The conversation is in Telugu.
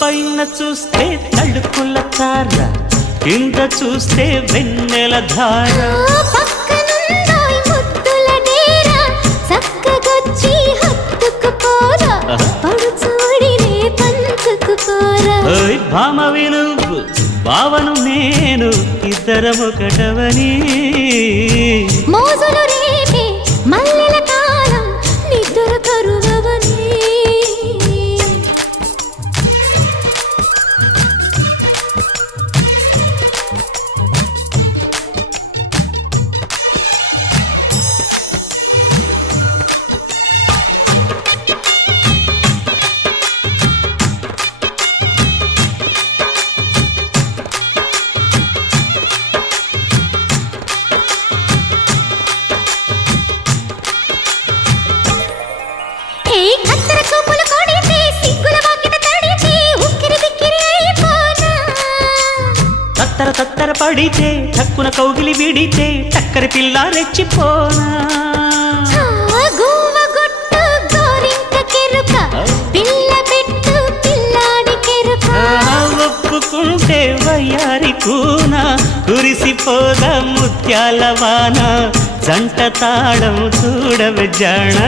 పైన చూస్తే తడుకుల తార, కింద చూస్తే వెన్నెల ధార. పక్కనుందోయ్ ముద్దుల డేరా, చక్కగొచ్చి హత్తుకుపోరా, పడుచూడినే పంచుకుపోరా. ఓయ్ భామ వినువ్వు, భావను నేను, ఇద్దరమొకటవని. మోజులు రేపే మల్లెల కాలం, నిద్ర కరువవని. తత్తర తత్తర పడితే టక్కున కౌగిలి విడితే టక్కరి పిల్ల రెచ్చిపోనా. ఒప్పుకుంటే వయ్యారి కూన, కురిసిపోదా ముత్యాల వాన, జంట తాళం చూడవే జాణ.